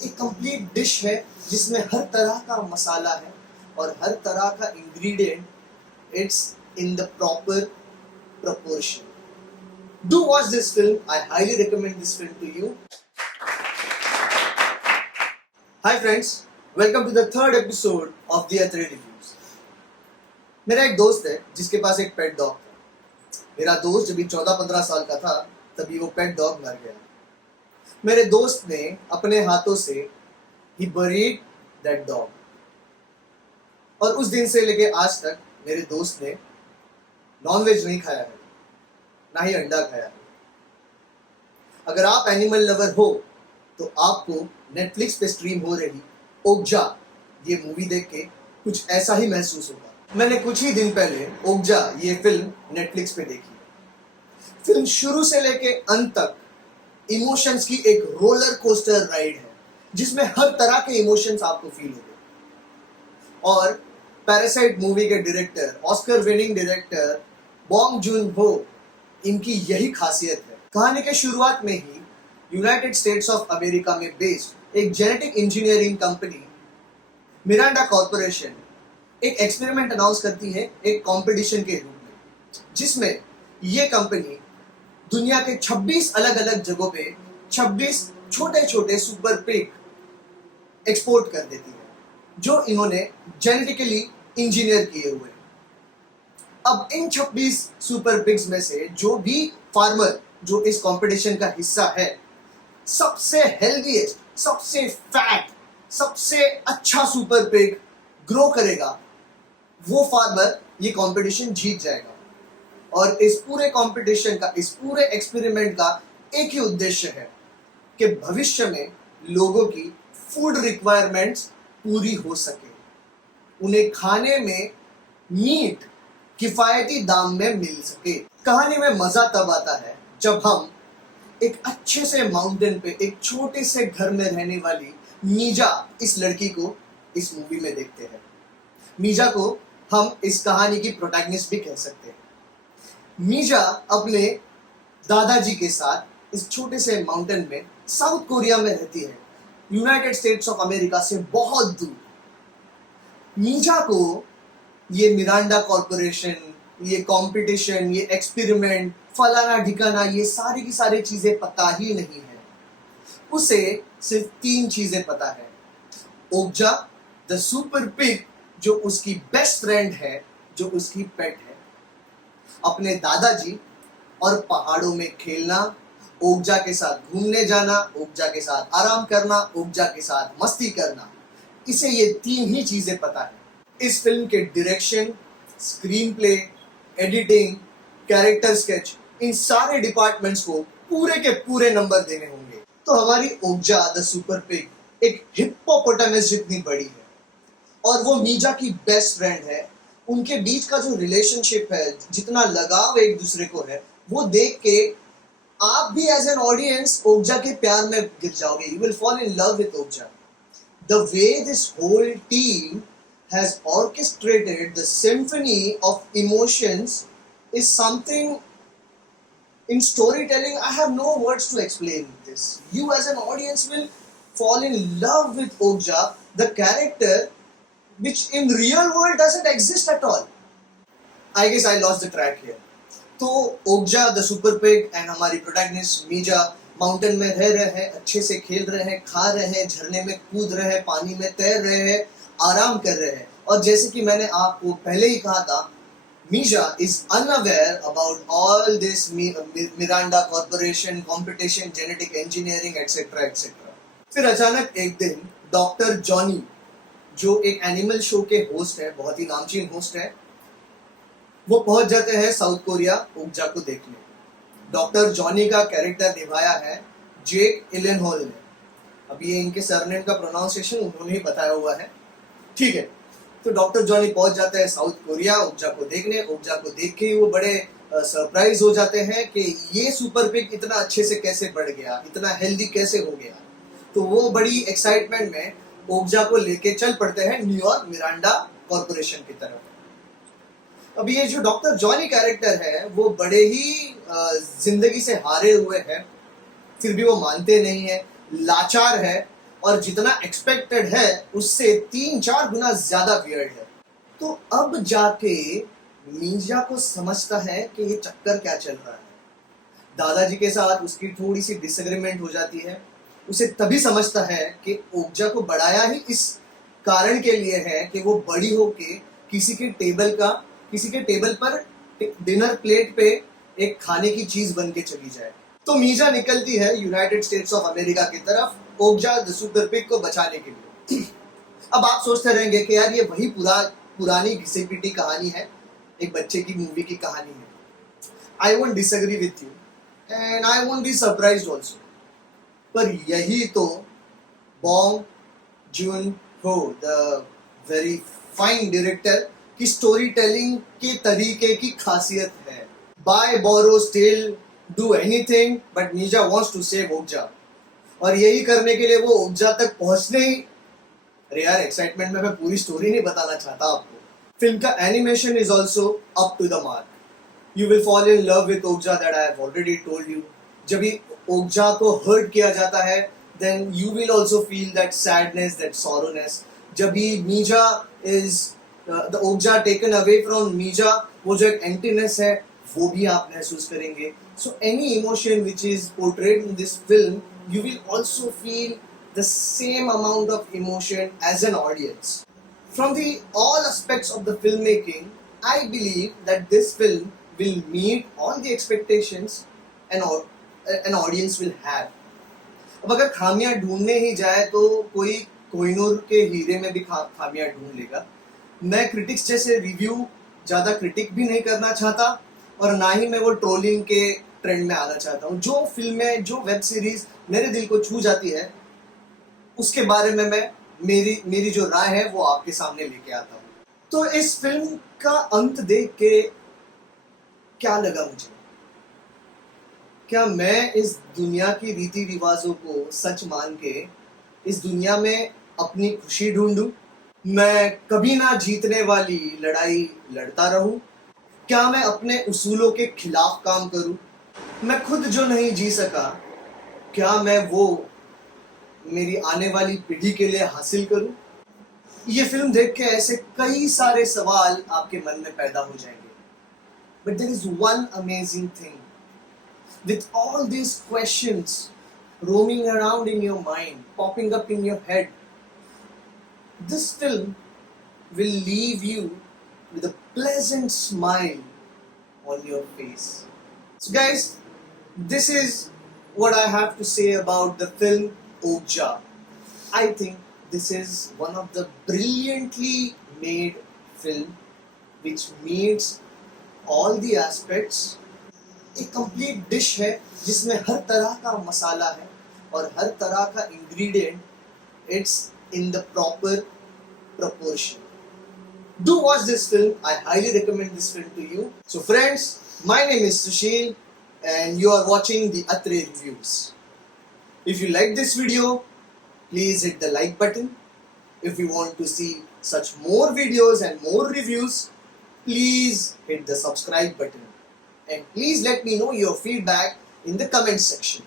एक complete dish है जिसमें हर तरह का मसाला है और हर तरह का ingredient it's in the proper proportion. Do watch this film. I highly recommend this film to you. Hi friends, welcome to the third episode of the Athre Reviews. मेरा एक दोस्त है जिसके पास एक पेट डॉग था। मेरा दोस्त जब 14-15 साल का था तभी वो पेट डॉग मर गया। मेरे दोस्त ने अपने हाथों से he buried that dog. और उस दिन से लेके आज तक मेरे दोस्त ने नॉनवेज नहीं खाया है, ना ही अंडा खाया है। अगर आप एनिमल लवर हो तो आपको नेटफ्लिक्स पे स्ट्रीम हो रही ओकजा ये मूवी देख के कुछ ऐसा ही महसूस होगा। मैंने कुछ ही दिन पहले ओकजा ये फिल्म नेटफ्लिक्स पे देखी। फिल्म शुरू से लेके अंत तक इमोशंस की एक रोलर कोस्टर राइड है जिसमें हर तरह के इमोशंस आपको फील होंगे। और पैरासाइट मूवी के director, Oscar winning director Bong Joon हो, इनकी यही खासियत है। कहानी के शुरुआत में ही यूनाइटेड स्टेट्स ऑफ अमेरिका में बेस्ड एक genetic engineering company Miranda corporation एक एक्सपेरिमेंट अनाउंस करती है एक कंपटीशन के रूप में, जिसमें ये कंपनी दुनिया के 26 अलग अलग जगहों पे 26 छोटे छोटे सुपर पिग एक्सपोर्ट कर देती है जो इन्होंने जेनेटिकली इंजीनियर किए हुए। अब इन 26 सुपर पिग्स में से जो भी फार्मर जो इस कंपटीशन का हिस्सा है, सबसे हेल्दीएस्ट, सबसे फैट, सबसे अच्छा सुपर पिग ग्रो करेगा, वो फार्मर ये कंपटीशन जीत जाएगा। और इस पूरे कंपटीशन का, इस पूरे एक्सपेरिमेंट का एक ही उद्देश्य है कि भविष्य में लोगों की फूड रिक्वायरमेंट्स पूरी हो सके, उन्हें खाने में मीट किफायती दाम में मिल सके। कहानी में मजा तब आता है जब हम एक अच्छे से माउंटेन पे एक छोटे से घर में रहने वाली मीजा इस लड़की को इस मूवी में देखते हैं। मीजा को हम इस कहानी की प्रोटैगनिस्ट भी कह सकते हैं। मीजा अपने दादाजी के साथ इस छोटे से माउंटेन में साउथ कोरिया में रहती है, यूनाइटेड स्टेट्स ऑफ अमेरिका से बहुत दूर। मीजा को ये मिरांडा कॉर्पोरेशन, ये कंपटीशन, ये एक्सपेरिमेंट, फलाना ढिकाना, ये सारी की सारी चीजें पता ही नहीं है। उसे सिर्फ 3 चीजें पता है। ओकजा द सुपर पिग जो उसकी बेस्ट फ्रेंड है, जो उसकी पेट है, अपने दादाजी और पहाड़ों में खेलना, ओकजा के साथ घूमने जाना, ओकजा के साथ आराम करना, ओकजा के साथ मस्ती करना, इसे ये 3 ही चीजें पता है। इस फिल्म के direction, screenplay, editing, character sketch, इन सारे डिपार्टमेंट्स को पूरे के पूरे नंबर देने होंगे। तो हमारी ओकजा द सुपर पिग एक हिप्पोपोटामस जितनी बड़ी है और वो मीजा की बेस्ट फ्रेंड है। उनके बीच का जो रिलेशनशिप है, जितना लगाव एक दूसरे को है, वो देख के आप भी एज एन ऑडियंस ओकजा के प्यार में गिर जाओगे। You will fall in love with Okja. The way this whole team has orchestrated the symphony of emotions is something in storytelling. I have no words to explain this. You as an audience will fall in love with Okja, the character which in real world doesn't exist at all. I guess I lost the track here. तो ओकजा the super pig and हमारी protagonist MISA mountain में रह रहे हैं, अच्छे से खेल रहे हैं, खा रहे हैं, झरने में कूद रहे हैं, पानी में तैर रहे हैं, आराम कर रहे हैं। और जैसे कि मैंने आपको पहले ही कहा था, MISA is unaware about all this Miranda corporation, competition, genetic engineering etcetera etcetera. फिर अचानक एक दिन डॉक्टर जॉनी, जो एक एनिमल शो के होस्ट है, बहुत ही नामचीन होस्ट है, वो पहुंच जाते हैं साउथ कोरिया ओकजा को देखने। डॉक्टर जॉनी का कैरेक्टर निभाया है जेक इलेनहोल ने। अब ये इनके सरनेम का प्रोनाउंसिएशन उन्होंने ही बताया हुआ है, ठीक है। तो डॉक्टर जॉनी पहुंच जाते हैं साउथ कोरिया ओकजा को देखने। ओकजा को देख के वो बड़े सरप्राइज हो जाते हैं कि ये सुपर पिग इतना अच्छे से कैसे बढ़ गया, इतना हेल्दी कैसे हो गया। तो वो बड़ी एक्साइटमेंट में ओकजा को लेके चल पड़ते हैं न्यूयॉर्क मिरांडा कॉर्पोरेशन की तरफ। अब ये जो डॉक्टर जॉनी कैरेक्टर है वो बड़े ही जिंदगी से हारे हुए हैं, फिर भी वो मानते नहीं है, लाचार है, और जितना एक्सपेक्टेड है उससे 3-4 गुना ज्यादा वियर्ड है। तो अब जाके मीजा को समझता है कि ये चक्कर क्या चल रहा है। दादाजी के साथ उसकी थोड़ी सी डिसएग्रीमेंट हो जाती है। उसे तभी समझता है कि ओकजा को बढ़ाया ही इस कारण के लिए है कि वो बड़ी होके किसी के टेबल पर डिनर प्लेट पे एक खाने की चीज बन के चली जाए। तो मीजा निकलती है यूनाइटेड स्टेट्स ऑफ अमेरिका की तरफ ओकजा द सुपर पिग को बचाने के लिए। अब आप सोचते रहेंगे कि यार ये वही पुरानी घिसी पिटी कहानी है, एक बच्चे की मूवी की कहानी है। I won't disagree with you and I won't be surprised also, पर यही तो Bong Joon Ho the very fine director की स्टोरी टेलिंग के तरीके की खासियत है। बाय बोरो still do anything but Mija wants to save Okja, और यही करने के लिए वो ओकजा तक पहुंचने ही, अरे यार एक्साइटमेंट में मैं पूरी स्टोरी नहीं बताना चाहता आपको। फिल्म का animation is also up to the mark. You will fall in love with Okja, that I have already told you. जब भी ओकजा को हर्ट किया जाता है then you will also feel that sadness, that sorrowness. जब भी MISA is the ओकजा taken away from MISA, वो जो एक emptiness है वो भी आप महसूस करेंगे। So any emotion which is portrayed in this film, you will also feel the same amount of emotion as an audience. From the all aspects of the filmmaking, I believe that this film will meet all the expectations an audience will have. अब अगर खामियां ढूंढने ही जाए तो कोई कोहिनूर के हीरे में भी खामियां ढूंढ लेगा। मैं क्रिटिक्स जैसे रिव्यू ज़्यादा क्रिटिक भी नहीं करना चाहता और ना ही मैं वो ट्रोलिंग के ट्रेंड में आना चाहता हूँ। जो फिल्में, जो वेब सीरीज मेरे दिल को छू जाती है उसके बारे में मैं मेरी जो राय है वो आपके सामने लेके आता हूँ। तो इस फिल्म का अंत देख के क्या लगा मुझे? क्या मैं इस दुनिया की रीति रिवाजों को सच मान के इस दुनिया में अपनी खुशी ढूंढूं? मैं कभी ना जीतने वाली लड़ाई लड़ता रहूं? क्या मैं अपने उसूलों के खिलाफ काम करूं? मैं खुद जो नहीं जी सका, क्या मैं वो मेरी आने वाली पीढ़ी के लिए हासिल करूं? ये फिल्म देख के ऐसे कई सारे सवाल आपके मन में पैदा हो जाएंगे। But there is one amazing thing, with all these questions roaming around in your mind, popping up in your head, this film will leave you with a pleasant smile on your face. So guys, this is what I have to say about the film Okja. I think this is one of the brilliantly made film which meets all the aspects. एक complete dish है जिसमें हर तरह का मसाला है और हर तरह का ingredient, it's in the proper proportion. Do watch this film. I highly recommend this film to you. So friends, my name is Sushil and you are watching the Atre Reviews. If you like this video, please hit the like button. If you want to see such more videos and more reviews, please hit the subscribe button. And please let me know your feedback in the comment section.